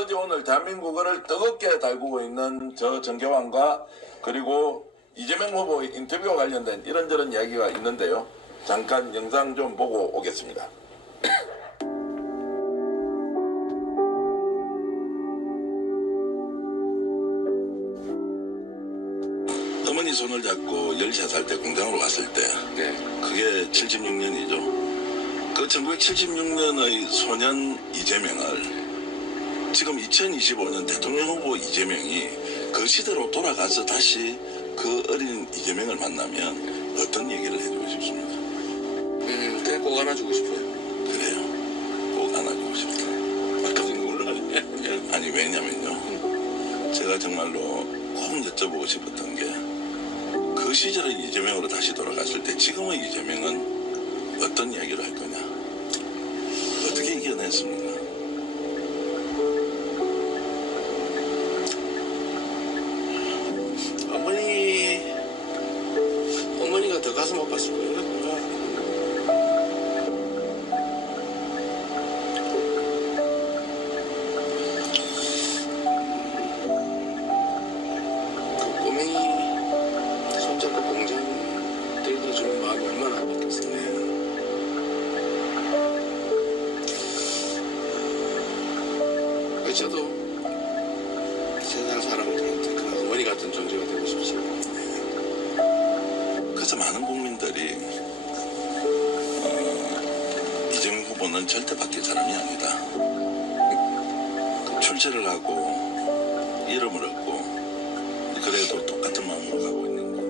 어제 오늘 대한민국을 뜨겁게 달구고 있는 저 정계환과 그리고 이재명 후보 인터뷰와 관련된 이런저런 이야기가 있는데요. 잠깐 영상 좀 보고 오겠습니다. 어머니 손을 잡고 13살 때 공장으로 갔을 때 그게 76년이죠. 그 1976년의 소년 이재명을 지금 2025년 대통령 후보 이재명이 그 시대로 돌아가서 다시 그 어린 이재명을 만나면 어떤 얘기를 해주고 싶습니까? 그냥 꼭 안아주고 싶어요. 그래요. 꼭 안아주고 싶다. 아까도 놀라네. 아니 왜냐면요. 제가 정말로 꼭 여쭤보고 싶었던 게 그 시절의 이재명으로 다시 돌아갔을 때 지금의 이재명은 어떤 이야기를 할 거냐. 어떻게 이겨냈습니까? 어머니가 더 가슴 아팠을 거예요. 그 꼬맹이 손잡고 공장 들어주는 마음이 얼마나 아팠겠어요. 저도 세상 사람들한테 그 어머니 같은 존재가 되고 싶습니다. 그래서 많은 국민들이 이재명 후보는 절대 바뀔 사람이 아니다. 출제를 하고 이름을 얻고 그래도 똑같은 마음으로 가고 있는 거.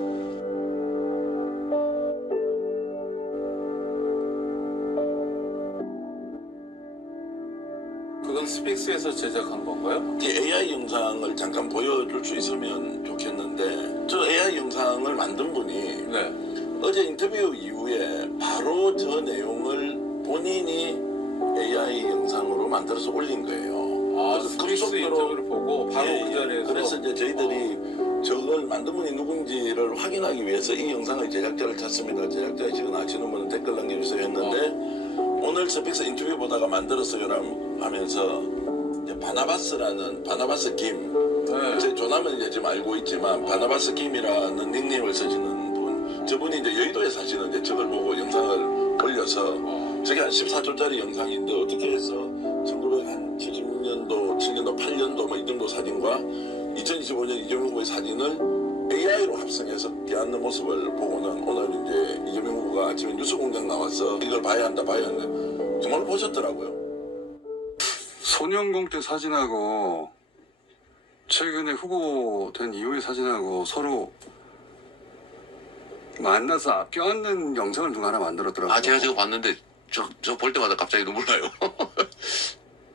그건 스픽스에서 제작한 건가요? 이 AI 영상을 잠깐 보여줄 수 있으면 좋겠는데 저 AI 영상을 만든 분이 네. 어제 인터뷰 이후에 바로 저 내용을 본인이 AI 영상으로 만들어서 올린 거예요. 아, 스픽스 인터뷰를 보고 바로 그 자리에서. 그래서 이제 저희들이 저걸 만든 분이 누군지를 확인하기 위해서 이 영상의 제작자를 찾습니다. 제작자의 지금 아시는 분은 댓글 남겨주세요 했는데 오늘 스픽스 인터뷰 보다가 만들었어요 하면서 이제 바나바스 김 네. 제 조남은 이제 지금 알고 있지만 바나바스 김이라는 닉네임을 쓰시는 분 저분이 이제 여의도에 사시는 이제 저걸 보고 영상을 올려서 저게 한 14초짜리 영상인데 어떻게 해서 1976년도, 7년도, 8년도 뭐 이 정도 사진과 2025년 이재명 후보의 사진을 AI로 합성해서 깨닫는 모습을 보고는 오늘 이제 이재명 후보가 아침에 뉴스공장 나와서 이걸 봐야 한다 정말 보셨더라고요. 소년공 때 사진하고 최근에 후보 된 이후의 사진하고 서로 만나서 껴안는 영상을 누가 하나 만들었더라고요. 아, 제가 저거 봤는데 저 볼 때마다 갑자기 눈물 나요.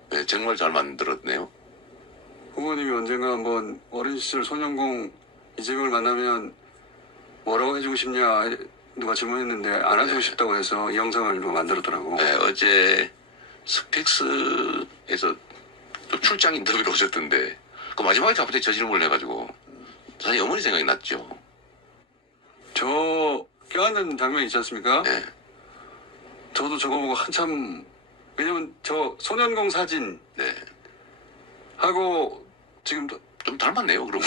네, 정말 잘 만들었네요. 후보님이 언젠가 한번 어린 시절 소년공 이재명을 만나면 뭐라고 해주고 싶냐 누가 질문했는데 안아주고 싶다고 해서 이 영상을 누가 만들었더라고. 네, 어제 스픽스에서 또 출장 인터뷰를 오셨던데 그 마지막에 갑자기 저 질문을 해가지고 사실 어머니 생각이 났죠. 저 껴안는 장면 있지 않습니까? 네. 저도 저거 보고 한참 왜냐면 저 소년공 사진 네. 하고 지금 좀 닮았네요, 그러고.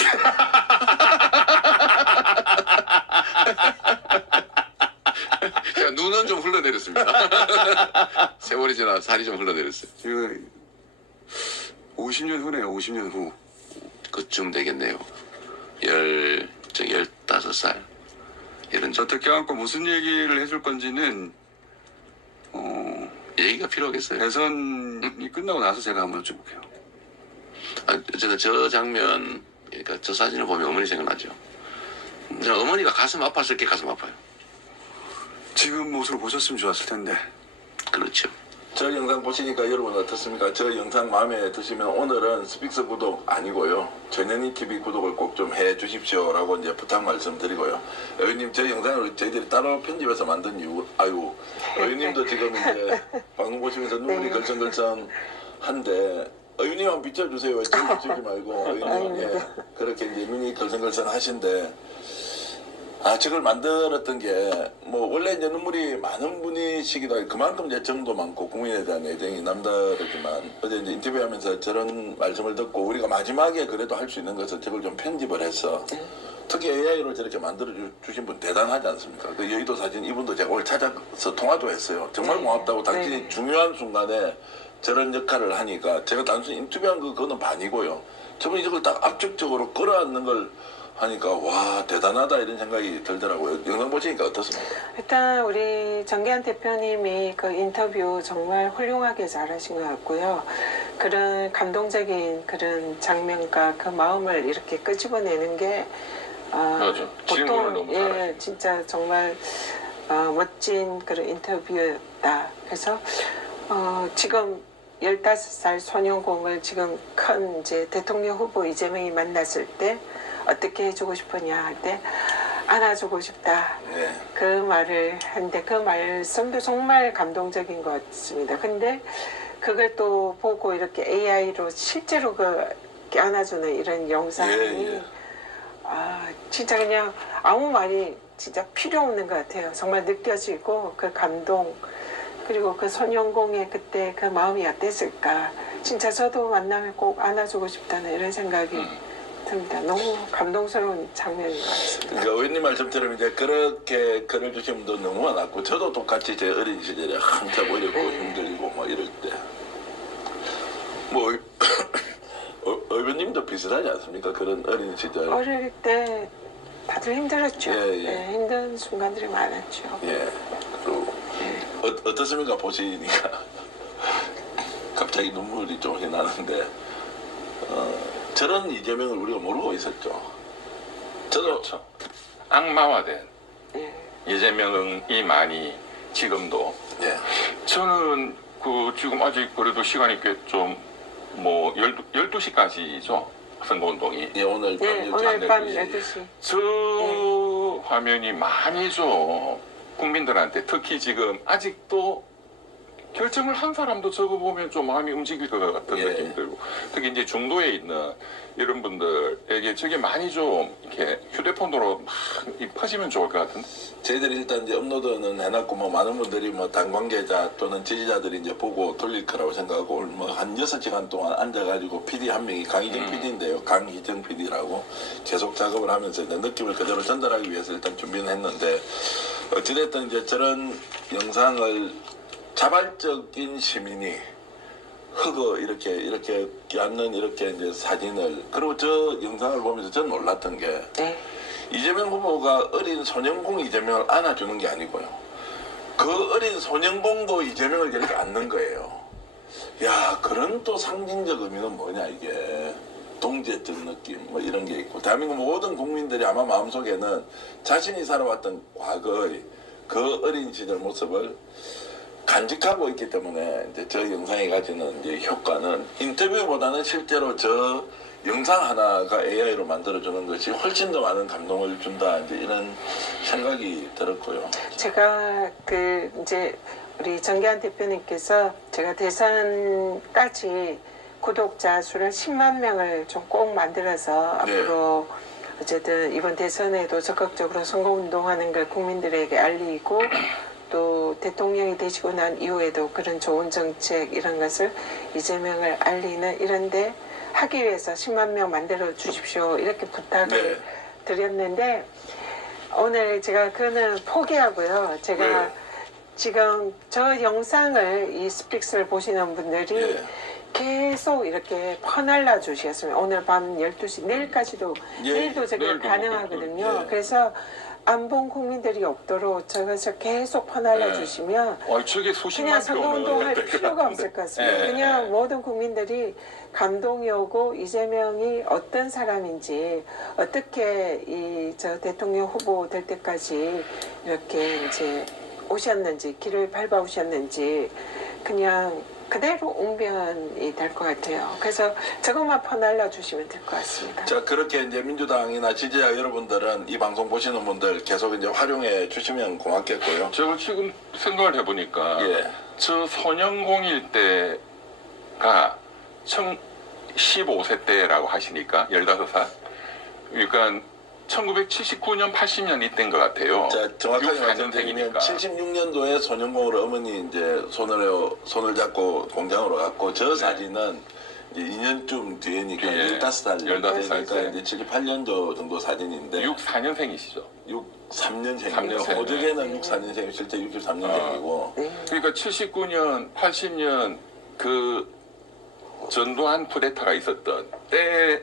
제가 눈은 좀 흘러내렸습니다. 세월이 지나 살이 좀 흘러내렸어요. 지금 50년 후네요. 50년 후. 그쯤 되겠네요. 15살. 이런 저한테 껴안고 무슨 얘기를 해줄 건지는 얘기가 필요하겠어요. 대선이 끝나고 나서 제가 한번 여쭤볼게요. 제가 저 장면, 그러니까 저 사진을 보면 어머니 생각나죠. 제가 어머니가 가슴 아팠을 게 가슴 아파요. 지금 모습을 보셨으면 좋았을 텐데. 그렇죠. 저 영상 보시니까 여러분 어떻습니까? 저 영상 마음에 드시면 오늘은 스픽스 구독 아니고요. 전현희 TV 구독을 꼭 좀 해 주십시오라고 이제 부탁 말씀드리고요. 의원님 저 영상을 저희들이 따로 편집해서 만든 이유, 의원님도 지금 이제 방송 보시면서 눈물이 걸성걸성한데 의원님 한번 비춰주세요. 저 비추지 말고 의원님 그렇게 이제 눈이 걸성걸성하신데. 2025년 이재명 후보의 사진을 AI로 합성해서 깨닫는 모습을 보고는 오늘 이제 이재명 후보가 아침에 뉴스공장 나와서 이걸 봐야 한다. 20년 후네요. 50년 후. 저걸 만들었던 게, 뭐, 원래 이제 눈물이 많은 분이시기도 하고, 그만큼 애정도 많고, 국민에 대한 애정이 남다르지만, 어제 이제 인터뷰하면서 저런 말씀을 듣고, 우리가 마지막에 그래도 할 수 있는 것은 저걸 좀 편집을 해서, 특히 AI로 저렇게 만들어 주신 분 대단하지 않습니까? 그 여의도 사진 이분도 제가 오늘 찾아서 통화도 했어요. 정말 고맙다고, 당신이 중요한 순간에 저런 역할을 하니까, 제가 단순히 인터뷰한 그거는 반이고요. 저분이 저걸 딱 압축적으로 끌어안는 걸 하니까 와 대단하다 이런 생각이 들더라고요. 영상 보시니까 어떻습니까? 일단 우리 정기한 대표님이 그 인터뷰 정말 훌륭하게 잘하신 것 같고요. 그런 감동적인 그런 장면과 그 마음을 이렇게 끄집어내는 게 맞아. 질문을 너무 잘하시네. 진짜 정말 멋진 그런 인터뷰였다. 그래서 지금 15살 소년공을 지금 큰 이제 대통령 후보 이재명이 만났을 때 어떻게 해주고 싶으냐 할 때 안아주고 싶다. 네. 그 말을 하는데 그 말씀도 정말 감동적인 것 같습니다. 근데 그걸 또 보고 이렇게 AI로 실제로 이렇게 안아주는 이런 영상이 예. 진짜 그냥 아무 말이 진짜 필요 없는 것 같아요. 정말 느껴지고 그 감동 그리고 그 손영공의 그때 그 마음이 어땠을까. 진짜 저도 만나면 꼭 안아주고 싶다는 이런 생각이 듭니다. 너무 감동스러운 장면인 것 같습니다. 그러니까 의원님 말씀처럼 이제 그렇게 글을 주신 분도 너무 많았고 저도 똑같이 제 어린 시절에 한참 어렵고 힘들고 뭐 이럴 때 뭐 의원님도 비슷하지 않습니까? 그런 어린 시절. 어릴 때 다들 힘들었죠. 예. 네, 힘든 순간들이 많았죠. 예. 그리고 어떻습니까? 보시니까 갑자기 눈물이 좀 나는데 저런 이재명을 우리가 모르고 있었죠. 저도 그렇죠. 악마화된 예. 이재명이 많이 지금도 예. 저는 그 지금 아직 그래도 시간이 꽤 좀 뭐 12시까지죠. 선거운동이. 예, 오늘 밤 네, 12시. 오늘 밤 예. 12시. 저 화면이 많이 좀 국민들한테 특히 지금 아직도 결정을 한 사람도 저거 보면 좀 마음이 움직일 것 같은 예. 느낌이 들고 특히 이제 중도에 있는 이런 분들에게 저게 많이 좀 이렇게 휴대폰으로 막 퍼지면 좋을 것 같은데. 저희들이 일단 이제 업로드는 해놨고 뭐 많은 분들이 뭐 당 관계자 또는 지지자들이 이제 보고 돌릴 거라고 생각하고 오늘 뭐 한 6시간 동안 앉아가지고 PD 한 명이 강희정 PD인데요. 강희정 PD라고 계속 작업을 하면서 이제 느낌을 그대로 전달하기 위해서 일단 준비는 했는데 어찌됐든 이제 저런 영상을 자발적인 시민이 흙어 이렇게 앉는 이렇게 이제 사진을 그리고 저 영상을 보면서 전 놀랐던 게 네. 이재명 후보가 어린 소년공 이재명을 안아주는 게 아니고요. 그 어린 소년공도 이재명을 이렇게 안는 거예요. 야, 그런 또 상징적 의미는 뭐냐 이게. 동지애적 느낌 뭐 이런 게 있고 대한민국 모든 국민들이 아마 마음속에는 자신이 살아왔던 과거의 그 어린 시절 모습을 간직하고 있기 때문에 이제 저 영상이 가지는 이제 효과는 인터뷰보다는 실제로 저 영상 하나가 AI로 만들어주는 것이 훨씬 더 많은 감동을 준다 이제 이런 생각이 들었고요. 제가 이제 우리 정기한 대표님께서 제가 대선까지 구독자 수를 10만 명을 좀 꼭 만들어서 네. 앞으로 어쨌든 이번 대선에도 적극적으로 선거운동하는 걸 국민들에게 알리고 또 대통령이 되시고 난 이후에도 그런 좋은 정책 이런 것을 이재명을 알리는 이런데 하기 위해서 10만 명 만들어 주십시오 이렇게 부탁을 네. 드렸는데 오늘 제가 그거는 포기하고요. 제가 네. 지금 저 영상을 이 스픽스를 보시는 분들이 예. 계속 이렇게 퍼날라 주셨으면 오늘 밤 12시 내일까지도 예. 내일도 제가 내일도 가능하거든요. 예. 그래서 안 본 국민들이 없도록 저것을 계속 퍼날라 예. 주시면 저게 수십만 그냥 선거운동할 표는 필요가 없을 것 같습니다. 예. 그냥 모든 국민들이 감동이 오고 이재명이 어떤 사람인지 어떻게 이 저 대통령 후보 될 때까지 이렇게 이제 오셨는지 길을 밟아 오셨는지 그냥 그대로 웅변이 될 것 같아요. 그래서 저것만 퍼날라 주시면 될 것 같습니다. 자 그렇게 이제 민주당이나 지지자 여러분들은 이 방송 보시는 분들 계속 이제 활용해 주시면 고맙겠고요. 저 지금 생각을 해보니까 예. 저 소년공일 때가 15세 때라고 하시니까 15살 그러니까 1979년, 80년 이때인 것 같아요. 자, 정확하게 말씀드리면 64년생이니까. 76년도에 손영공으로 어머니 이제 손을 잡고 공장으로 갔고 저 사진은 이제 2년쯤 뒤에니까 예. 15살 15살 때니까 때. 이제 74년도 정도 사진인데 64년생이시죠. 63년생이고 3년생. 어저께는 64년생이고 실제 63년생이고 그러니까 79년, 80년 그 전두환 쿠데타가 있었던 때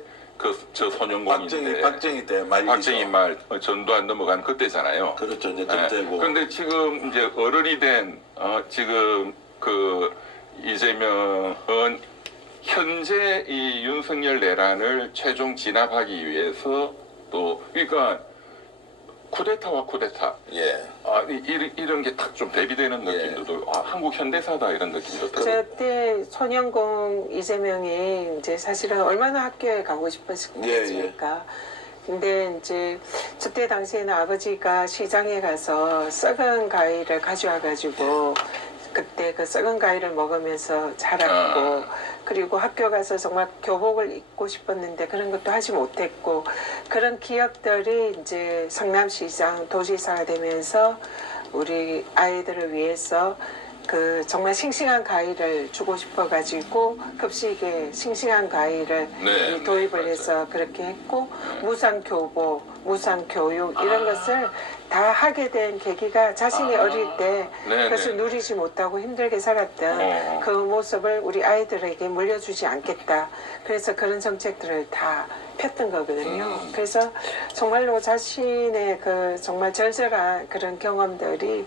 저 손영공인데 박정희 때 말이죠. 박정희 말 전두환 넘어간 그때잖아요. 그렇죠. 이제 그때고 그런데 지금 이제 어른이 된 지금 그 이재명은 현재 이 윤석열 내란을 최종 진압하기 위해서 또 그러니까 쿠데타와 쿠데타 예. 이런 게 딱 좀 대비되는 느낌도 들고 한국 현대사다 이런 느낌도 들고 저때 손영공 이재명이 이제 사실은 얼마나 학교에 가고 싶었겠습니까? 근데 이제 저때 당시에는 아버지가 시장에 가서 썩은 과일을 가져와가지고 그때 그 썩은 과일을 먹으면서 자랐고 그리고 학교 가서 정말 교복을 입고 싶었는데 그런 것도 하지 못했고 그런 기억들이 이제 성남시장 도지사가 되면서 우리 아이들을 위해서 그 정말 싱싱한 과일을 주고 싶어가지고 급식에 싱싱한 과일을 네, 도입을 네, 해서 그렇게 했고 무상교복, 무상교육 이런 것을 다 하게 된 계기가 자신이 어릴 때 네, 그것을 네. 누리지 못하고 힘들게 살았던 그 모습을 우리 아이들에게 물려주지 않겠다. 그래서 그런 정책들을 다 폈던 거거든요. 그래서 정말로 자신의 그 정말 절절한 그런 경험들이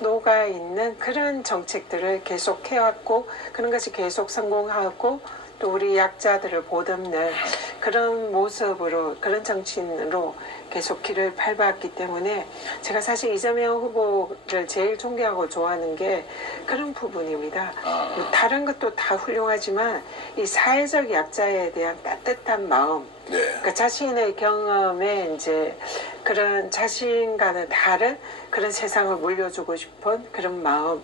녹아 있는 그런 정책들을 계속 해왔고 그런 것이 계속 성공하고 또 우리 약자들을 보듬는 그런 모습으로 그런 정치인으로 계속 길을 밟았기 때문에 제가 사실 이재명 후보를 제일 존경하고 좋아하는 게 그런 부분입니다. 뭐 다른 것도 다 훌륭하지만 이 사회적 약자에 대한 따뜻한 마음 네. 그러니까 자신의 경험에 이제 그런 자신과는 다른 그런 세상을 물려주고 싶은 그런 마음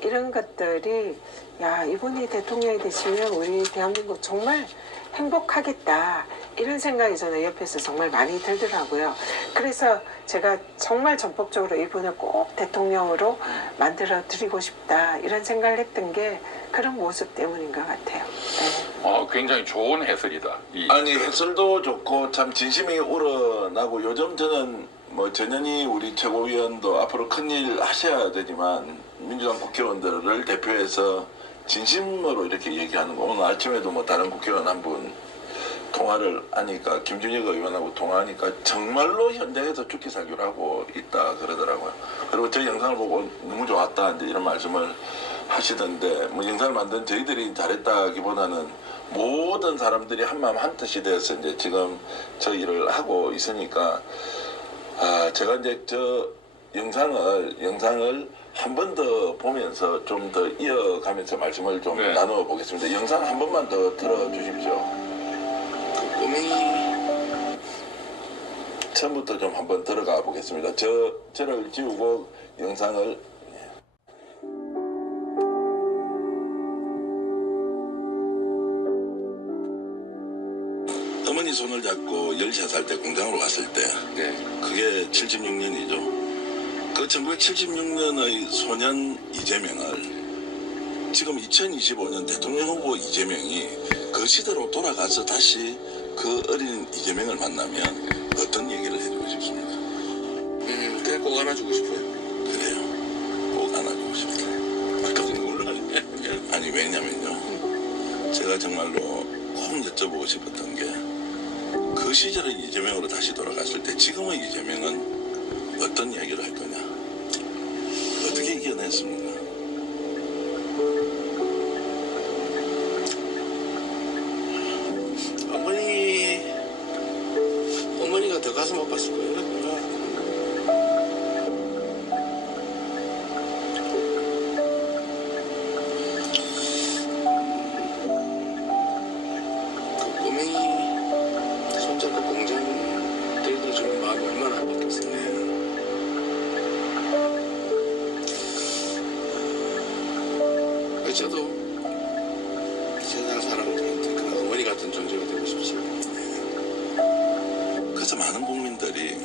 이런 것들이 야 이분이 대통령이 되시면 우리 대한민국 정말 행복하겠다 이런 생각이 저는 옆에서 정말 많이 들더라고요. 그래서 제가 정말 전폭적으로 이분을 꼭 대통령으로 만들어 드리고 싶다 이런 생각을 했던 게 그런 모습 때문인 것 같아요. 네. 굉장히 좋은 해설이다. 아니 해설도 좋고 참 진심이 우러나고 요즘 저는 뭐 전현희 우리 최고위원도 앞으로 큰일 하셔야 되지만 민주당 국회의원들을 대표해서 진심으로 이렇게 얘기하는 거 오늘 아침에도 뭐 다른 국회의원 한 분 통화를 하니까 김준혁 의원하고 통화하니까 정말로 현장에서 죽기 살기를 하고 있다 그러더라고요. 그리고 저 영상을 보고 너무 좋았다 이제 이런 말씀을 하시던데 뭐 영상을 만든 저희들이 잘했다기보다는 모든 사람들이 한마음 한뜻이 되어서 이제 지금 저 일을 하고 있으니까 제가 이제 저 영상을 한 번 더 보면서 좀 더 이어가면서 말씀을 좀 네. 나누어 보겠습니다. 영상 한 번만 더 틀어 주십시오. 꼬맹이 처음부터 좀 한번 들어가 보겠습니다. 저를 지우고 영상을 어머니 손을 잡고 13살 때 공장으로 갔을 때 그게 76년이죠. 그 1976년의 소년 이재명을 지금 2025년 대통령 후보 이재명이 그 시대로 돌아가서 다시 그 어린 이재명을 만나면 어떤 얘기를 해주고 싶습니까? 그냥 꼭 안아주고 싶어요. 그래요. 꼭 안아주고 싶다. 아까 눈물 아니 왜냐면요. 제가 정말로 꼭 여쭤보고 싶었던 게 그 시절의 이재명으로 다시 돌아갔을 때 지금의 이재명은 어떤 이야기를 할 거냐? 어떻게 이겨냈습니까? 어머니가 더 가슴 아팠을 거예요. 그 꼬맹이 손잡고 공장 들고 주는 마음이 얼마나 안 바뀌었어요. 저도 세상 사람들한테 그런 어머니 같은 존재가 되고 싶습니다. 그래서 많은 국민들이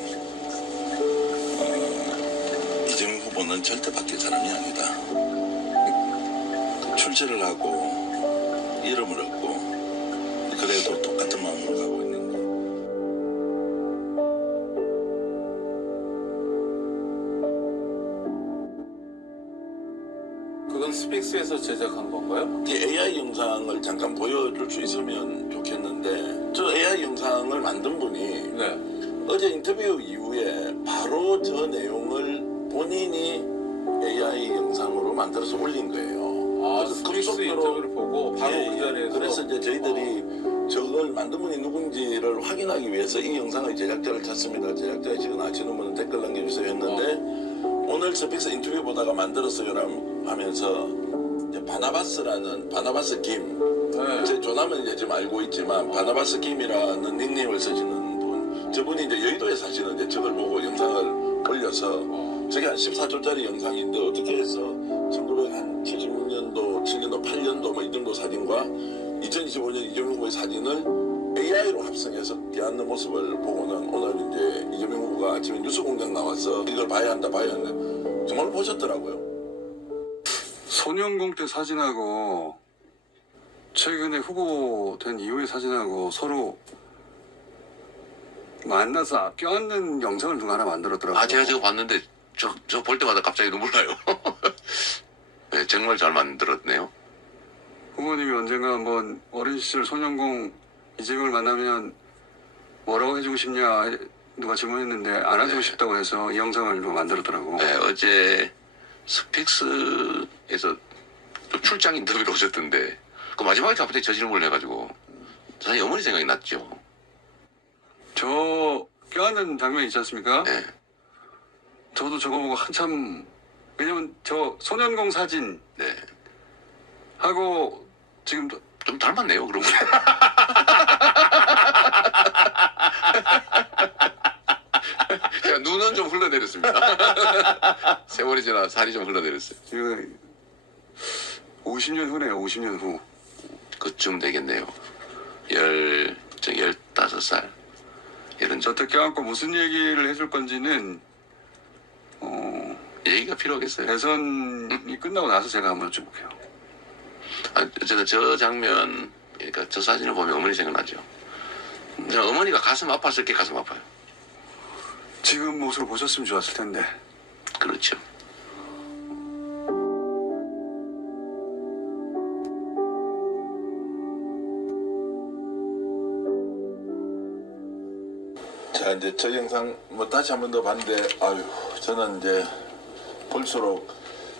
정도는 절대 바뀔 사람이 아니다. 출제를 하고 이름을 얻고 그래도 똑같은 마음으로 가고 있는 거. 그건 스픽스에서 제작한 건가요? 이 AI 영상을 잠깐 보여줄 수 있으면 좋겠는데 저 AI 영상을 만든 분이 네. 어제 인터뷰 이후에 바로 저 내용을 본인이 AI 영상으로 만들어서 올린 거예요. 아, 그래서 스픽스 급속도로- 인터뷰를 보고 바로 예, 그 예. 자리에서. 그래서 이제 저희들이 저걸 만든 분이 누군지를 확인하기 위해서 이 영상의 제작자를 찾습니다. 제작자이시건 아시는 분은 댓글 남겨주세요 했는데 오늘 스픽스 인터뷰 보다가 만들었어요 하면서 이제 바나바스 김 네. 제 조남은 이제 지금 알고 있지만 바나바스 김이라는 닉네임을 쓰시는 분 저분이 이제 여의도에 사시는 이제 저걸 보고 영상을 올려서 저게 한 14초짜리 영상인데 어떻게 해서 1976년도, 7년도, 8년도 뭐 이 정도 사진과 2025년 이재명 후보의 사진을 AI로 합성해서 띄얹는 모습을 보고는 오늘 이제 이재명 후보가 아침에 뉴스공장 나와서 이걸 봐야 한다 정말 보셨더라고요. 손영공 때 사진하고 최근에 후보된 이후의 사진하고 서로 만나서 껴안는 영상을 누가 하나 만들었더라고요. 아, 제가 저거 봤는데 저 볼 때마다 갑자기 눈물 나요. 네, 정말 잘 만들었네요. 후보님이 언젠가 한번 어린 시절 손영공 이재명을 만나면 뭐라고 해주고 싶냐 누가 질문했는데 안아주고 싶다고 해서 이 영상을 누가 만들었더라고. 네, 어제 스픽스에서 또 출장 인터뷰로 오셨던데 그 마지막에 갑자기 저 질문을 해가지고 사실 어머니 생각이 났죠. 저 껴안는 장면 있지 않습니까? 네. 저도 저거 보고 한참 왜냐면 저 손영공 사진 네. 하고 지금 좀 닮았네요, 그러고. 제가 눈은 좀 흘러내렸습니다. 세월이 지나 살이 좀 흘러내렸어요. 이거 50년 후네요. 50년 후. 그쯤 되겠네요. 15살. 이런 저한테 껴안고 무슨 얘기를 해줄 건지는 얘기가 필요하겠어요. 대선이 끝나고 나서 제가 한번 여쭤볼게요. 어쨌든 저 장면, 그러니까 저 사진을 보면 어머니 생각나죠. 그냥 어머니가 가슴 아팠을 게 가슴 아파요. 지금 모습을 보셨으면 좋았을 텐데. 그렇죠. 자 이제 저 영상 뭐 다시 한 번 더 봤는데 아유 저는 이제 볼수록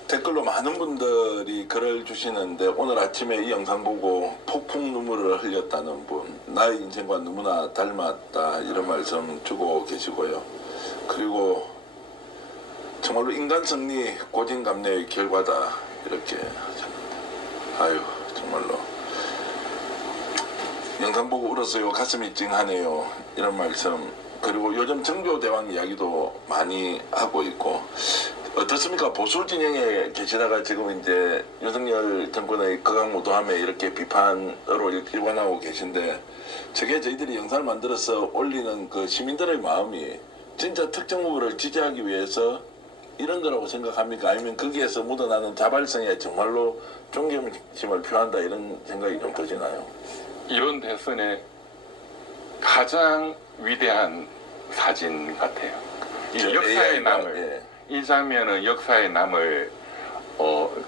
댓글로 많은 분들이 글을 주시는데 오늘 아침에 이 영상 보고 폭풍 눈물을 흘렸다는 분 나의 인생과 너무나 닮았다 이런 말씀 주고 계시고요. 그리고 정말로 인간 승리 고진감래의 결과다 이렇게 하셨는데 아유 정말로 영상 보고 울었어요. 가슴이 찡하네요. 이런 말씀. 그리고 요즘 정교대왕 이야기도 많이 하고 있고 어떻습니까? 보수 진영에 계시다가 지금 이제 윤석열 정권의 극악무도함에 이렇게 비판으로 일관하고 계신데 저게 저희들이 영상을 만들어서 올리는 그 시민들의 마음이 진짜 특정 후보를 지지하기 위해서 이런 거라고 생각합니까? 아니면 거기에서 묻어나는 자발성에 정말로 존경심을 표한다 이런 생각이 좀 드시나요? 이번 대선의 가장 위대한 사진 같아요. 이 저 역사에 AI 가, 남을 예. 이 장면은 역사에 남을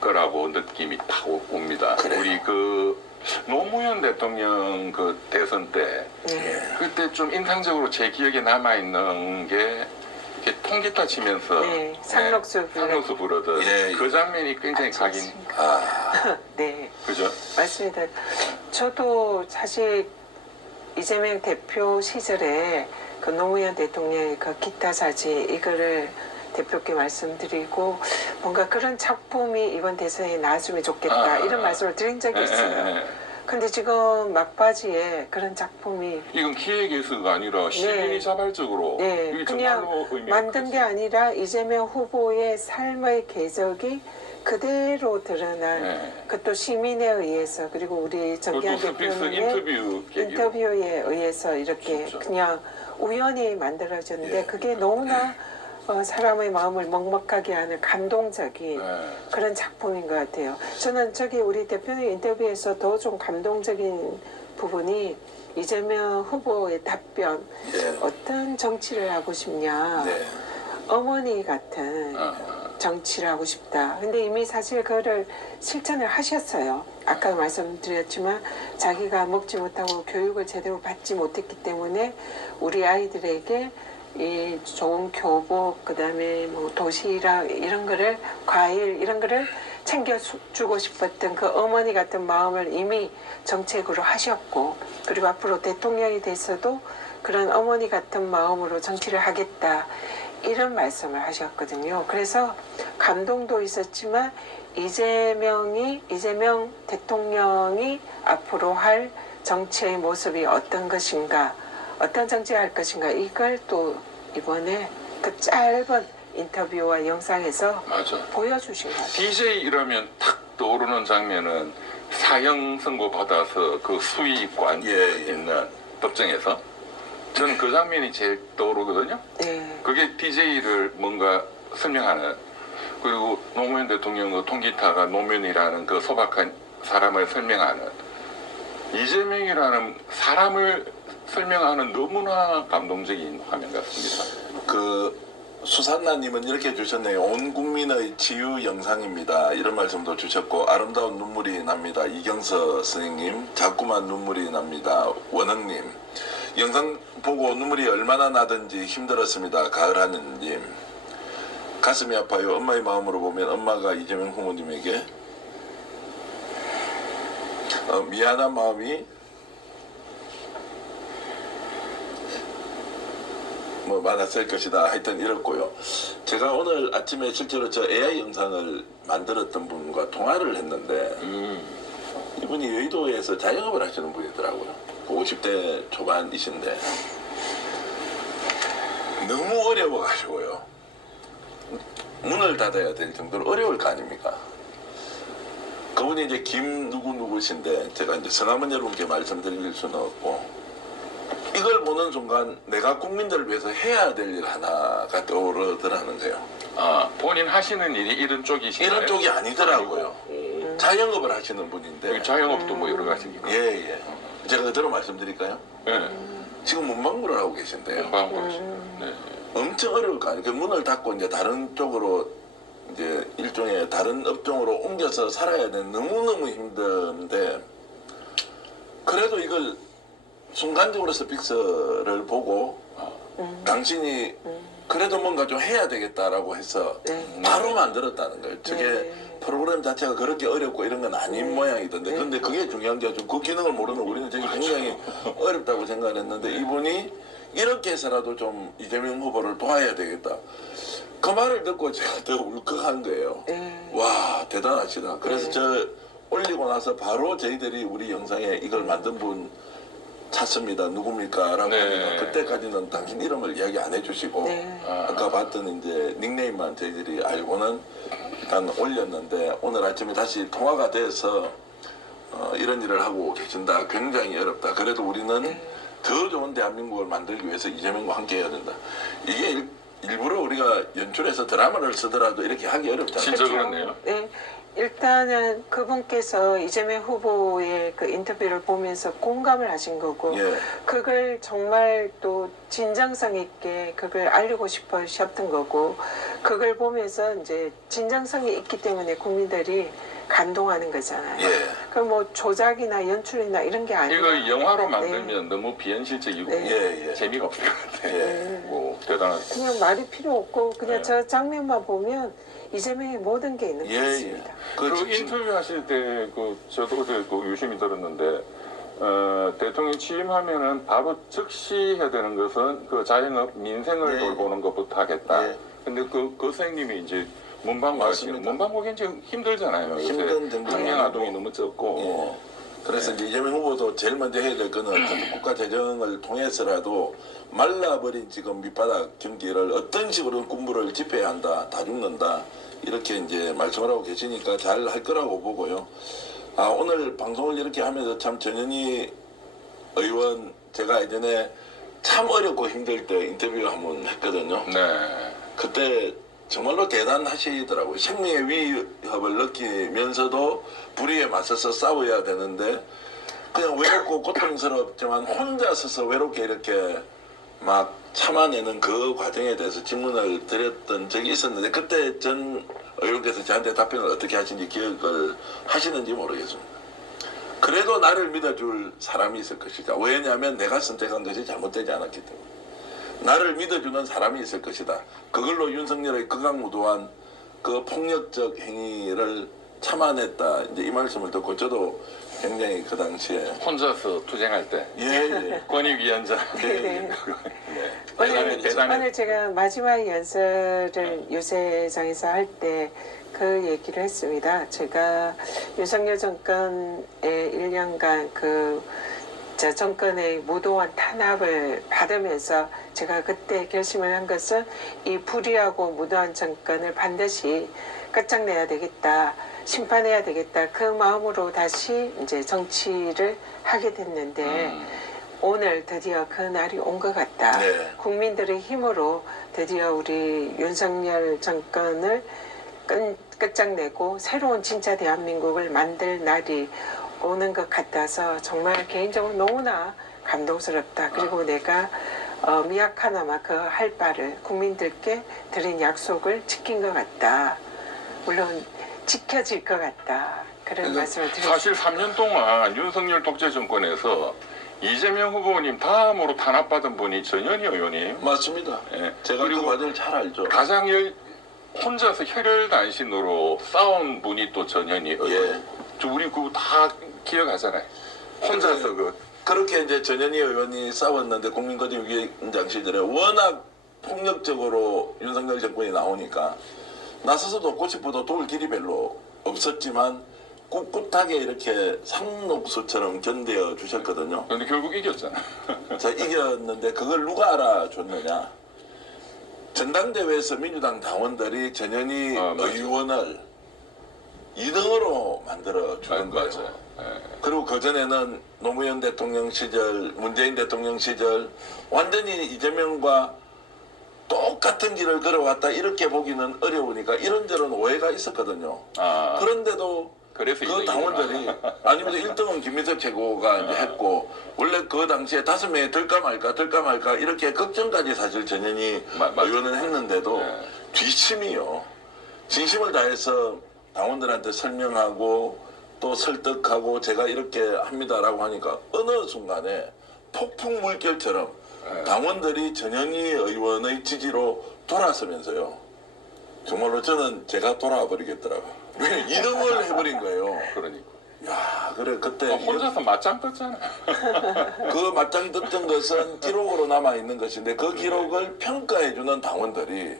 거라고 느낌이 딱 옵니다. 그래요? 우리 그 노무현 대통령 그 대선 때 네. 그때 좀 인상적으로 제 기억에 남아 있는 게 이렇게 통기타 치면서 네, 상록수 상록수 부르던 예, 예. 그 장면이 굉장히 각인. 아, 네. 그죠? 맞습니다. 저도 사실 이재명 대표 시절에 그 노무현 대통령의 그 기타 사진 이거를 대표께 말씀드리고 뭔가 그런 작품이 이번 대선에 나왔으면 좋겠다 이런 말씀을 드린 적이 있어요. 근데 지금 막바지에 그런 작품이 이건 기획예술가 아니라 시민이 자발적으로 네, 이게 그냥 정말로 의미가 만든 게 아니라 이재명 후보의 삶의 궤적이 그대로 드러난 네. 그것도 시민에 의해서 그리고 우리 정기한 그것도 스픽스 대표님의 인터뷰 계기로. 인터뷰에 의해서 이렇게 진짜. 그냥 우연히 만들어졌는데 예. 그게 너무나 사람의 마음을 먹먹하게 하는 감동적인 그런 작품인 것 같아요. 저는 저기 우리 대표님 인터뷰에서 더 좀 감동적인 부분이 이재명 후보의 답변, 예. 어떤 정치를 하고 싶냐, 네. 어머니 같은 정치를 하고 싶다. 근데 이미 사실 그거를 실천을 하셨어요. 아까 말씀드렸지만 자기가 먹지 못하고 교육을 제대로 받지 못했기 때문에 우리 아이들에게 이 좋은 교복, 그다음에 뭐 도시락 이런 거를, 과일 이런 거를 챙겨주고 싶었던 그 어머니 같은 마음을 이미 정책으로 하셨고, 그리고 앞으로 대통령이 돼서도 그런 어머니 같은 마음으로 정치를 하겠다, 이런 말씀을 하셨거든요. 그래서 감동도 있었지만 이재명 대통령이 앞으로 할 정치의 모습이 어떤 것인가, 어떤 정치를 할 것인가, 이걸 또 이번에 그 짧은 인터뷰와 영상에서 맞아. 보여주신 것 같아요. DJ 이러면 탁 떠오르는 장면은 사형 선고 받아서 그 수의관 예. 있는 법정에서 저는 그 장면이 제일 떠오르거든요. 네. 그게 DJ를 뭔가 설명하는, 그리고 노무현 대통령 그 통기타가 노무현이라는 그 소박한 사람을 설명하는, 이재명이라는 사람을 설명하는 너무나 감동적인 화면 같습니다. 그 수산나님은 이렇게 주셨네요. 온 국민의 치유 영상입니다. 이런 말씀도 주셨고, 아름다운 눈물이 납니다. 이경서 선생님, 자꾸만 눈물이 납니다. 원흥님, 영상 보고 눈물이 얼마나 나든지 힘들었습니다. 가을하늘님, 가슴이 아파요. 엄마의 마음으로 보면 엄마가 이재명 후보님에게 미안한 마음이 뭐 많았을 것이다. 하여튼 이렇고요. 제가 오늘 아침에 실제로 저 AI 영상을 만들었던 분과 통화를 했는데 이분이 여의도에서 자영업을 하시는 분이더라고요. 50대 초반이신데 너무 어려워가지고요. 문을 닫아야 될 정도로 어려울 거 아닙니까? 그분이 이제 김 누구누구신데 제가 이제 성함은 여러분께 말씀드릴 수는 없고, 이걸 보는 순간 내가 국민들을 위해서 해야 될 일 하나가 떠오르더라는 거예요. 아, 본인 하시는 일이 이런 쪽이신가요? 이런 쪽이 아니더라고요. 자영업을 하시는 분인데. 여기 자영업도 뭐 여러 가지니까. 예. 제가 그대로 말씀드릴까요? 예. 지금 문방구를 하고 계신데요. 네. 엄청 어려울 거 아니에요. 그 문을 닫고 이제 다른 쪽으로 이제 일종의 다른 업종으로 옮겨서 살아야 되는, 너무너무 힘든데, 그래도 이걸 순간적으로 스픽스를 보고 당신이 그래도 뭔가 좀 해야 되겠다라고 해서 바로 만들었다는 거예요. 저게 프로그램 자체가 그렇게 어렵고 이런 건 아닌 모양이던데, 근데 그게 중요한 게 좀 그 기능을 모르는 우리는 되게 굉장히 어렵다고 생각했는데, 이분이 이렇게 해서라도 좀 이재명 후보를 도와야 되겠다, 그 말을 듣고 제가 더 울컥한 거예요. 와, 대단하시다. 그래서 저 올리고 나서 바로 저희들이 우리 영상에 이걸 만든 분 찾습니다. 누굽니까? 라고 하면 그때까지는 당신 이름을 이야기 안 해주시고 아까 봤던 이제 닉네임만 저희들이 알고는 일단 올렸는데, 오늘 아침에 다시 통화가 돼서 이런 일을 하고 계신다. 굉장히 어렵다. 그래도 우리는 더 좋은 대한민국을 만들기 위해서 이재명과 함께 해야 된다. 이게 일부러 우리가 연출해서 드라마를 쓰더라도 이렇게 하기 어렵다. 진짜 그렇네요. 네. 일단은 그분께서 이재명 후보의 그 인터뷰를 보면서 공감을 하신 거고, 예. 그걸 정말 또 진정성 있게 그걸 알리고 싶으셨던 거고, 그걸 보면서 이제 진정성이 있기 때문에 국민들이 감동하는 거잖아요. 예. 그럼 뭐 조작이나 연출이나 이런 게 아니고, 이거 영화로 만들면 너무 비현실적이고 네. 예. 재미가 없을 것 같아. 예. 뭐 대단하다. 그냥 말이 필요 없고 그냥 네. 저 장면만 보면 이재명의 모든 게 있는 것 예. 같습니다. 그 인터뷰 하실 때 저도 어제 유심히 들었는데, 대통령 취임하면은 바로 즉시 해야 되는 것은 그 자영업 민생을 돌보는 것부터 하겠다. 근데 그 선생님이 이제 문방구 하시는, 문방구 굉장히 힘들잖아요. 힘든 정도는 학령 아동이 아니고. 너무 적고. 예. 그래서 이제 이재명 후보도 제일 먼저 해야 될 거는 국가 재정을 통해서라도 말라버린 지금 밑바닥 경기를 어떤 식으로 군부를 집행해야 한다. 다 죽는다. 이렇게 이제 말씀을 하고 계시니까 잘 할 거라고 보고요. 아, 오늘 방송을 이렇게 하면서 참 전현희 의원, 제가 예전에 참 어렵고 힘들 때 인터뷰 한번 했거든요. 네. 그때 정말로 대단하시더라고요. 생명의 위협을 느끼면서도 불의에 맞서서 싸워야 되는데 그냥 외롭고 고통스럽지만 혼자 서서 외롭게 이렇게 막 참아내는 그 과정에 대해서 질문을 드렸던 적이 있었는데 그때 전 의원께서 저한테 답변을 어떻게 하신지 기억을 하시는지 모르겠습니다. 그래도 나를 믿어줄 사람이 있을 것이다. 왜냐하면 내가 선택한 것이 잘못되지 않았기 때문에. 나를 믿어주는 사람이 있을 것이다. 그걸로 윤석열의 극악무도한 그 폭력적 행위를 참아냈다. 이제 이 말씀을 듣고 저도 굉장히 그 당시에 혼자서 투쟁할 때 예. 권익위원장 네. 대단해, 대단해. 오늘 제가 마지막 연설을 유세장에서 할 때 그 얘기를 했습니다. 제가 윤석열 정권의 1년간 저 정권의 무도한 탄압을 받으면서 제가 그때 결심을 한 것은 이 불의하고 무도한 정권을 반드시 끝장내야 되겠다, 심판해야 되겠다. 그 마음으로 다시 이제 정치를 하게 됐는데 오늘 드디어 그 날이 온 것 같다. 네. 국민들의 힘으로 드디어 우리 윤석열 정권을 끝장내고 새로운 진짜 대한민국을 만들 날이 오는 것 같아서 정말 개인적으로 너무나 감동스럽다. 그리고 내가 미약하나마 그 할 바를 국민들께 드린 약속을 지킨 것 같다. 물론 지켜질 것 같다. 그런 말씀을 드렸습니다. 사실 3년 동안 윤석열 독재 정권에서 이재명 후보님 다음으로 탄압받은 분이 전현희 의원이에요. 맞습니다. 예. 제가 그 그리고 과정을 잘 알죠. 가장 혼자서 혈혈단신으로 싸운 분이 또 전현희 의원. 예. 우리 그거 다 기억하잖아요. 혼자서 그렇게 이제 전현희 의원이 싸웠는데 국민거짓위원장 시절에 워낙 폭력적으로 윤석열 정권이 나오니까 나서서 돕고 싶어도 도울 길이 별로 없었지만 꿋꿋하게 이렇게 상록수처럼 견뎌 주셨거든요. 근데 결국 이겼잖아. 자, 이겼는데 그걸 누가 알아줬느냐? 전당대회에서 민주당 당원들이 전현희 맞아요. 의원을 2등으로 만들어 주는 거예요. 맞아요. 예. 그리고 그전에는 노무현 대통령 시절, 문재인 대통령 시절 완전히 이재명과 똑같은 길을 걸어왔다 이렇게 보기는 어려우니까 이런저런 오해가 있었거든요. 아, 그런데도 그래서 그 이등이구나. 당원들이 아니면 1등은 김민석 최고가 이제 했고 원래 그 당시에 5명이 들까 말까 이렇게 걱정까지 사실 전현희 의원은 했는데도 네. 뒷심이요. 진심을 다해서 당원들한테 설명하고 또 설득하고 제가 이렇게 합니다라고 하니까 어느 순간에 폭풍 물결처럼 당원들이 전현희 의원의 지지로 돌아서면서요. 정말로 저는 제가 돌아와 버리겠더라고요. 왜 2등을 해버린 거예요. 그러니까. 야, 그래 그때 혼자서 맞짱 떴잖아. 그 맞짱 떴던 것은 기록으로 남아 있는 것인데 그 기록을 평가해주는 당원들이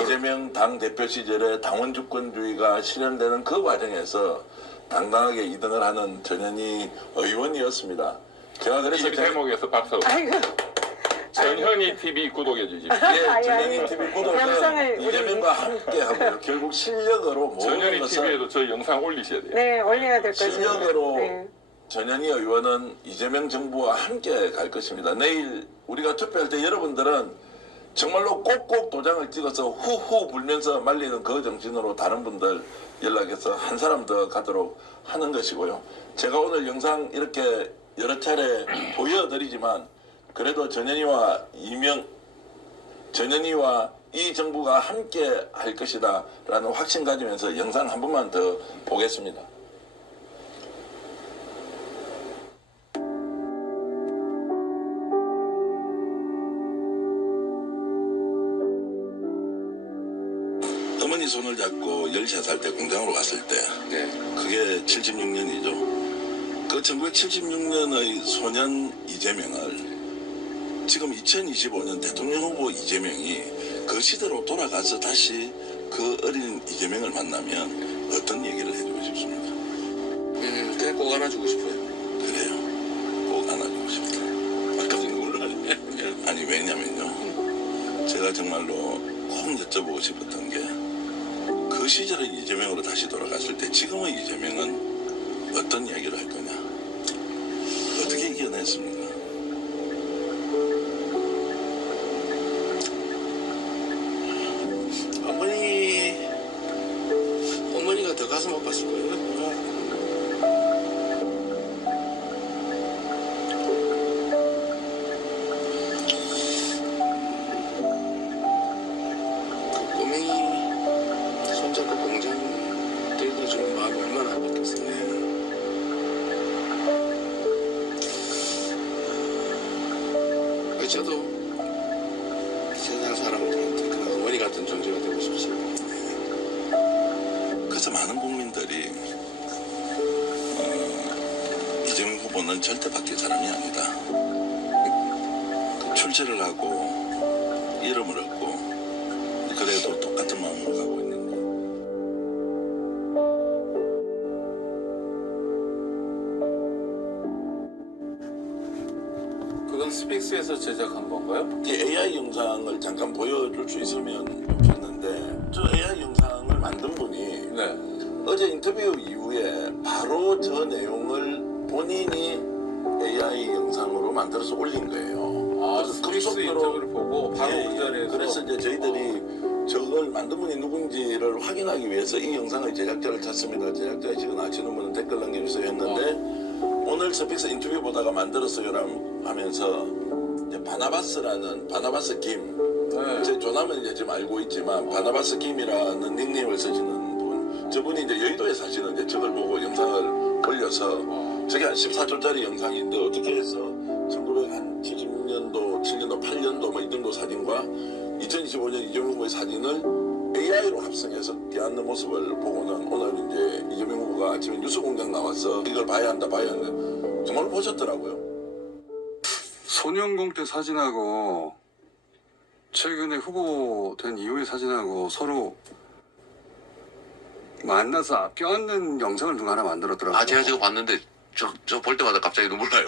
이재명 당 대표 시절에 당원 주권주의가 실현되는 그 과정에서 당당하게 2등을 하는 전현희 의원이었습니다. 제가 그래서 이 대목에서 박수. 아이고. 전현희 TV 구독해 주십시오. 예, 전현희 TV 영상을 구독은 우리 이재명과 함께 하고요. 결국 실력으로 모든 전현희 것을 TV에도 저 영상 올리셔야 돼요. 네, 올려야 될 것입니다. 실력으로 네. 전현희 의원은 이재명 정부와 함께 갈 것입니다. 내일 우리가 투표할 때 여러분들은 정말로 꼭꼭 도장을 찍어서 후후 불면서 말리는 그 정신으로 다른 분들 연락해서 한 사람 더 가도록 하는 것이고요. 제가 오늘 영상 이렇게 여러 차례 보여드리지만 그래도 전현희와 이 정부가 함께 할 것이다 라는 확신 가지면서 영상 한 번만 더 보겠습니다. 어머니 손을 잡고 13살 때 공장으로 갔을 때 네. 그게 76년이죠. 그 1976년의 소년 이재명을 지금 2025년 대통령 후보 이재명이 그 시대로 돌아가서 다시 그 어린 이재명을 만나면 어떤 얘기를 해주고 싶습니까? 그냥 꼭 안아주고 싶어요. 그래요. 꼭 안아주고 싶다. 아까 눈물 나네. 아니 왜냐면요. 제가 정말로 꼭 여쭤보고 싶었던 게 그 시절의 이재명으로 다시 돌아갔을 때 지금의 이재명은 어떤 이야기를 할 거냐. 어떻게 이겨냈습니까? 저도 세상 사람들한테 그런 어머니 같은 존재가 되고 싶습니다. 그래서 많은 국민들이 이재명 후보는 절대 바뀔 사람이 아니다. 출제를 하고 이름을 얻고 그래도 똑같은 마음으로 가고 있는 거. 그건 스픽스에서 제작한 건가요? 이 AI 영상을 잠깐 보여줄 수 있으면 좋겠는데 저 AI 영상을 만든 분이 네. 어제 인터뷰 이후에 바로 저 내용을 본인이 AI 영상으로 만들어서 올린 거예요. 아, 그래서 스픽스 급속도로- 인터뷰를 보고 바로 예, 그 자리에서. 그래서 이제 저희들이 저걸 만든 분이 누군지를 확인하기 위해서 이 영상의 제작자를 찾습니다. 제작자 지금 아시는 분은 댓글 남겨주세요 했는데 오늘 스픽스 인터뷰 보다가 만들었어요 하면서 이제 바나바스 김 네. 제 조남은 이제 지금 알고 있지만 바나바스 김이라는 닉네임을 쓰시는 분 저분이 이제 여의도에 사시는 이제 저걸 보고 영상을 올려서 저게 한 14초짜리 영상인데 어떻게 해서 1976년도 7년도 8년도 뭐 이 정도 사진과 2025년 이재명 후보의 사진을 AI로 합성해서 껴안는 모습을 보고는 오늘 이제 이재명 후보가 아침에 뉴스공장 나와서 이걸 봐야 한다 정말 보셨더라고요. 소년공 때 사진하고 최근에 후보 된 이후의 사진하고 서로 만나서 껴안는 영상을 누가 하나 만들었더라고요. 아, 제가 저거 봤는데 저 볼 때마다 갑자기 눈물 나요.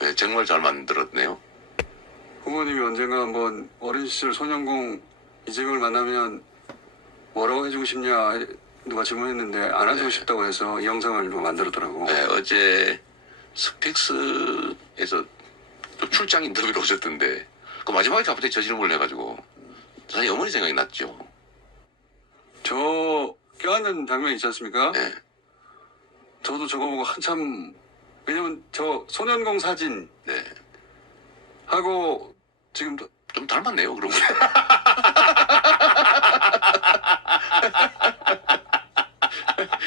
네, 정말 잘 만들었네요. 후보님이 언젠가 한번 어린 시절 소년공 이재명을 만나면 뭐라고 해주고 싶냐 누가 질문했는데 안 해주고 싶다고 해서 이 영상을 누가 만들었더라고. 네, 어제 스픽스에서 또 출장 인터뷰를 오셨던데 그 마지막에 갑자기 저 질문을 해가지고 사실 어머니 생각이 났죠. 저 껴안는 장면 있지 않습니까? 네. 저도 저거 보고 한참 왜냐면 저 소년공 사진 네. 하고 지금 좀 닮았네요, 그러고.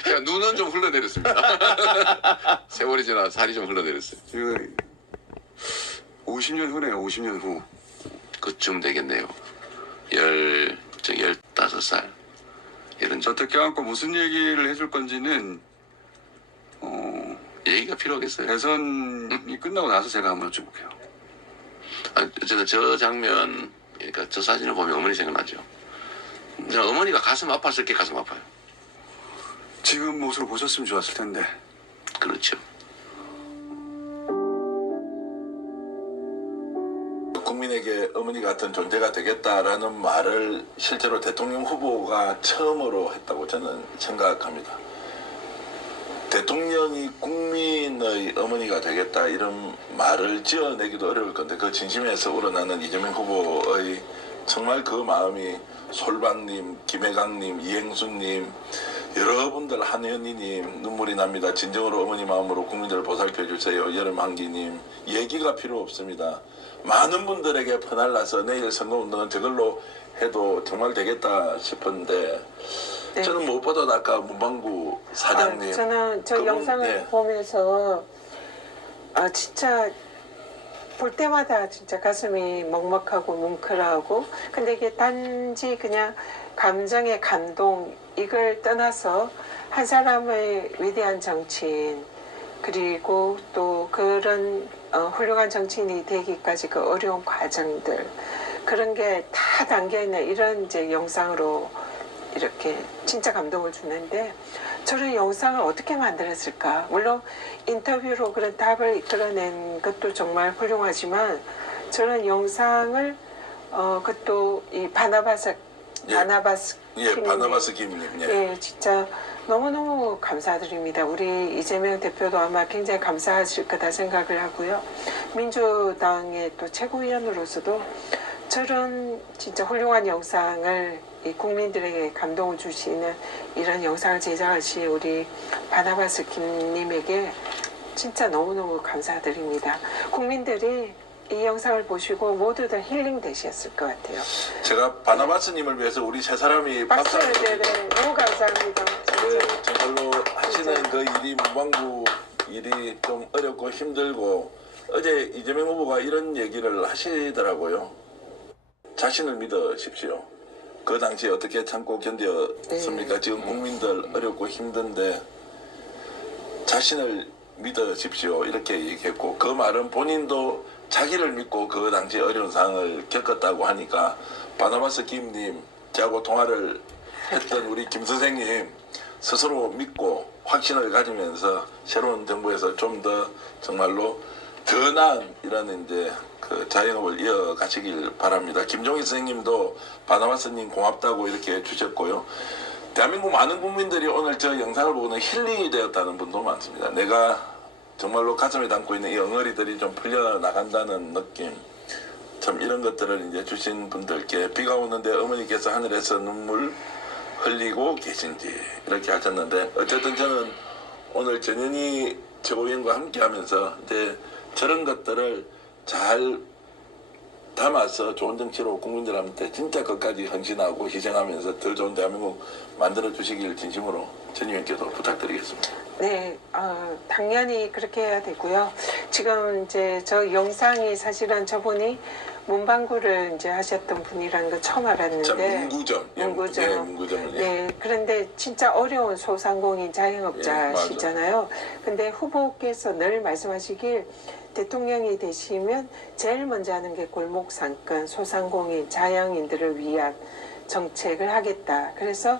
제가 눈은 좀 흘러내렸습니다. 세월이 지나 살이 좀 흘러내렸어요. 지금 50년 후네요. 50년 후. 그쯤 되겠네요. 15살. 이런 저한테 껴안고 무슨 얘기를 해줄 건지는 얘기가 필요하겠어요. 대선이 끝나고 나서 제가 한번 여쭤볼게요. 어쨌든 저 장면, 그러니까 저 사진을 보면 어머니 생각나죠. 저는 어머니가 가슴 아팠을 게 가슴 아파요. 지금 모습을 보셨으면 좋았을 텐데. 그렇죠. 국민에게 어머니 같은 존재가 되겠다라는 말을 실제로 대통령 후보가 처음으로 했다고 저는 생각합니다. 대통령이 국민의 어머니가 되겠다 이런 말을 지어내기도 어려울 건데 그 진심에서 우러나는 이재명 후보의 정말 그 마음이 솔방님, 김혜강님, 이행수님 여러분들 한현희님 눈물이 납니다. 진정으로 어머니 마음으로 국민들을 보살펴 주세요. 여름한기님 얘기가 필요 없습니다. 많은 분들에게 퍼날라서 내일 선거운동은 저걸로 해도 정말 되겠다 싶은데 네. 저는 무엇보다 아까 문방구 사장님 저는 저 그분, 영상을 네. 보면서 진짜 볼 때마다 진짜 가슴이 먹먹하고 뭉클하고 근데 이게 단지 그냥 감정의 감동 이걸 떠나서 한 사람의 위대한 정치인 그리고 또 그런 훌륭한 정치인이 되기까지 그 어려운 과정들 그런 게 다 담겨있는 이런 이제 영상으로 이렇게 진짜 감동을 주는데 저런 영상을 어떻게 만들었을까? 물론 인터뷰로 그런 답을 이끌어낸 것도 정말 훌륭하지만 저런 영상을 그것도 이 바나바스 김님 예, 진짜 너무너무 감사드립니다. 우리 이재명 대표도 아마 굉장히 감사하실 거다 생각을 하고요. 민주당의 또 최고위원으로서도 저런 진짜 훌륭한 영상을 이 국민들에게 감동을 주시는 이런 영상을 제작하신 우리 바나바스 김님에게 진짜 너무너무 감사드립니다. 국민들이 이 영상을 보시고 모두들 힐링 되셨을 것 같아요. 제가 바나바스님을 위해서 우리 세 사람이 박수, 박수를 네네, 너무 감사합니다. 네, 진짜. 정말로 하시는 그 일이 문방구 일이 좀 어렵고 힘들고 어제 이재명 후보가 이런 얘기를 하시더라고요. 자신을 믿으십시오. 그 당시에 어떻게 참고 견뎠습니까? 지금 국민들 어렵고 힘든데 자신을 믿으십시오. 이렇게 얘기했고, 그 말은 본인도 자기를 믿고 그 당시 어려운 상황을 겪었다고 하니까 바나바스 김님, 저하고 통화를 했던 우리 김 선생님 스스로 믿고 확신을 가지면서 새로운 정부에서 좀 더 정말로 더 나은 이런 이제 그 자영업을 이어가시길 바랍니다. 김종희 선생님도 바나바스님 고맙다고 이렇게 주셨고요. 대한민국 많은 국민들이 오늘 저 영상을 보고는 힐링이 되었다는 분도 많습니다. 내가 정말로 가슴에 담고 있는 이 엉어리들이 좀 풀려나간다는 느낌. 참 이런 것들을 이제 주신 분들께 비가 오는데 어머니께서 하늘에서 눈물 흘리고 계신지 이렇게 하셨는데, 어쨌든 저는 오늘 전현희 최고위원과 함께 하면서 이제 저런 것들을 잘 담아서 좋은 정치로 국민들한테 진짜 끝까지 헌신하고 희생하면서 더 좋은 대한민국 만들어 주시길 진심으로 전 의원께도 부탁드리겠습니다. 네, 당연히 그렇게 해야 되고요. 지금 이제 저 영상이 사실은 저분이 문방구를 이제 하셨던 분이라는 거 처음 알았는데. 참 문구점. 문구점. 예, 문구점. 예. 네, 그런데 진짜 어려운 소상공인 자영업자시잖아요. 근데 후보께서 늘 말씀하시길 대통령이 되시면 제일 먼저 하는 게 골목 상권 소상공인 자영인들을 위한 정책을 하겠다. 그래서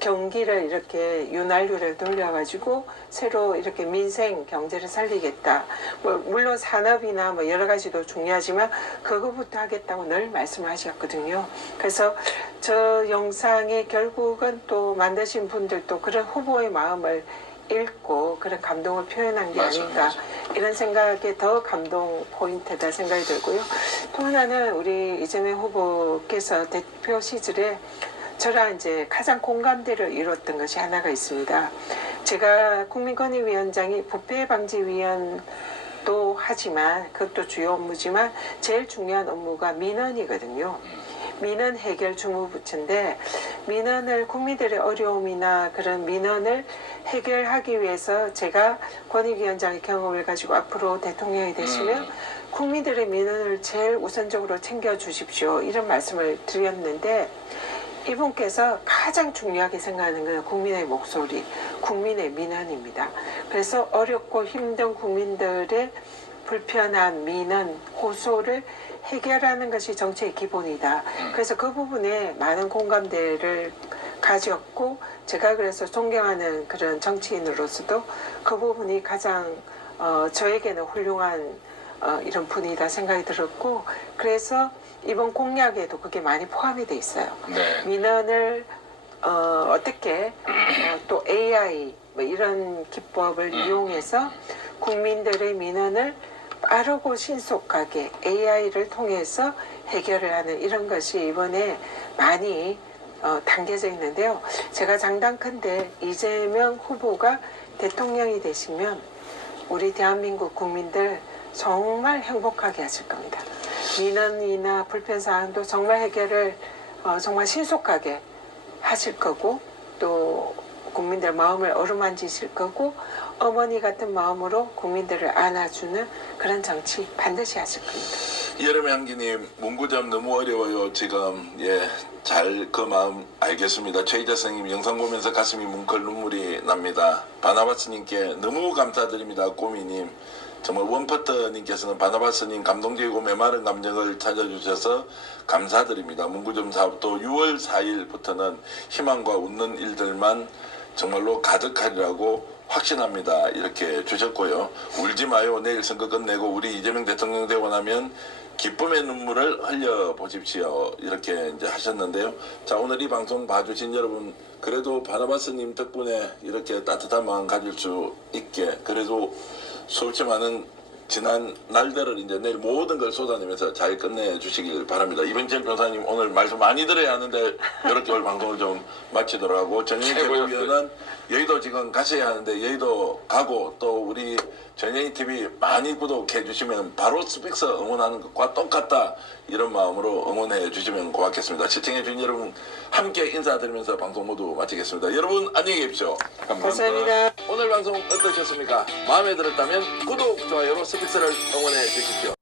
경기를 이렇게 윤활유를 돌려가지고 새로 이렇게 민생 경제를 살리겠다. 뭐 물론 산업이나 뭐 여러 가지도 중요하지만 그거부터 하겠다고 늘 말씀하셨거든요. 그래서 저 영상이 결국은 또 만드신 분들도 그런 후보의 마음을 읽고 그런 감동을 표현한 게 아닌가 이런 생각에 더 감동 포인트다 생각이 들고요. 또 하나는 우리 이재명 후보께서 대표 시절에 저랑 이제 가장 공감대를 이뤘던 것이 하나가 있습니다. 제가 국민권익위원장이 부패방지위원도 하지만 그것도 주요 업무지만 제일 중요한 업무가 민원이거든요. 민원 해결 주무부처인데 민원을 국민들의 어려움이나 그런 민원을 해결하기 위해서 제가 권익위원장의 경험을 가지고 앞으로 대통령이 되시면 국민들의 민원을 제일 우선적으로 챙겨주십시오. 이런 말씀을 드렸는데 이분께서 가장 중요하게 생각하는 건 국민의 목소리, 국민의 민원입니다. 그래서 어렵고 힘든 국민들의 불편한 민원, 호소를 해결하는 것이 정치의 기본이다. 그래서 그 부분에 많은 공감대를 가졌고 제가 그래서 존경하는 그런 정치인으로서도 그 부분이 가장 저에게는 훌륭한 이런 분이다 생각이 들었고 그래서 이번 공약에도 그게 많이 포함이 돼 있어요. 네. 민원을 어떻게 또 AI 뭐 이런 기법을 이용해서 국민들의 민원을 빠르고 신속하게 AI를 통해서 해결을 하는 이런 것이 이번에 많이 담겨져 있는데요. 제가 장담컨대 이재명 후보가 대통령이 되시면 우리 대한민국 국민들 정말 행복하게 하실 겁니다. 민원이나 불편사항도 정말 해결을 정말 신속하게 하실 거고 또 국민들 마음을 어루만지실 거고 어머니 같은 마음으로 국민들을 안아주는 그런 정치 반드시 하실 겁니다. 여름의 향기님 문구점 너무 어려워요. 지금 잘 그 마음 알겠습니다. 최희자 선생님 영상 보면서 가슴이 뭉클 눈물이 납니다. 바나바스님께 너무 감사드립니다. 꼬미님 정말 원퍼터님께서는 바나바스님 감동적이고 메마른 감정을 찾아주셔서 감사드립니다. 문구점 사업도 6월 4일부터는 희망과 웃는 일들만 정말로 가득하리라고 확신합니다. 이렇게 주셨고요. 울지 마요. 내일 선거 끝내고 우리 이재명 대통령 되고 나면 기쁨의 눈물을 흘려보십시오. 이렇게 이제 하셨는데요. 자, 오늘 이 방송 봐주신 여러분, 그래도 바나바스님 덕분에 이렇게 따뜻한 마음 가질 수 있게, 그래도 솔직히만은 지난 날들을 이제 내일 모든 걸 쏟아내면서 잘 끝내주시길 바랍니다. 이병철 변호사님 오늘 말씀 많이 들어야 하는데 이렇게 오늘 방송을 좀 마치도록 하고 전현희 최고위원은 여의도 지금 가셔야 하는데 여의도 가고 또 우리 전현희 TV 많이 구독해 주시면 바로 스픽스 응원하는 것과 똑같다 이런 마음으로 응원해 주시면 고맙겠습니다. 시청해 주신 여러분 함께 인사드리면서 방송 모두 마치겠습니다. 여러분 안녕히 계십시오. 감사합니다. 오늘 방송 어떠셨습니까? 마음에 들었다면 구독, 좋아요로 스픽스를 응원해 주십시오.